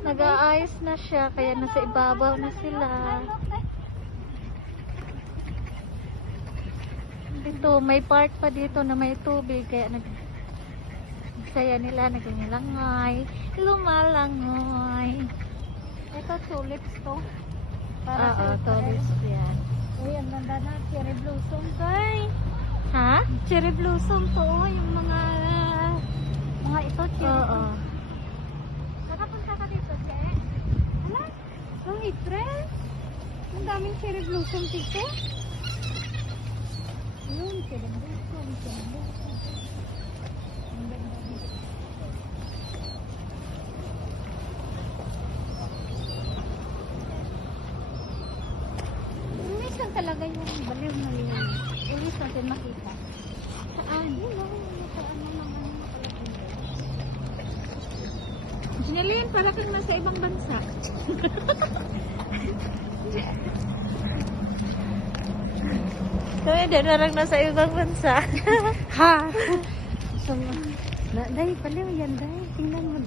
Nag-aayos na siya, kaya nasa ibabaw na sila. Dito, may part pa dito na may tubig, kaya nag saya nila, naglalangay, lumalangoy. Ito, tulips to. Oo, tulis yan. Uy, ang ganda na. Cherry blossom, guy. Ha? Cherry blossom to, yung mga... Mga ito, cherry Oo. Noong April. Ang daming cherry blossom dito. Yun, cherry blossom, cherry blossom. Ang ganda dito. Minsan talaga yung baliw na yun. Ulit natin makita. Saan? Yun, oh, nasa ano naman yung. Sinalian para kang nasa ibang bansa. Kaya din parang nasa ibang bansa. Ha? So, na, dahil baliw yan, dahil. Tingnan mo,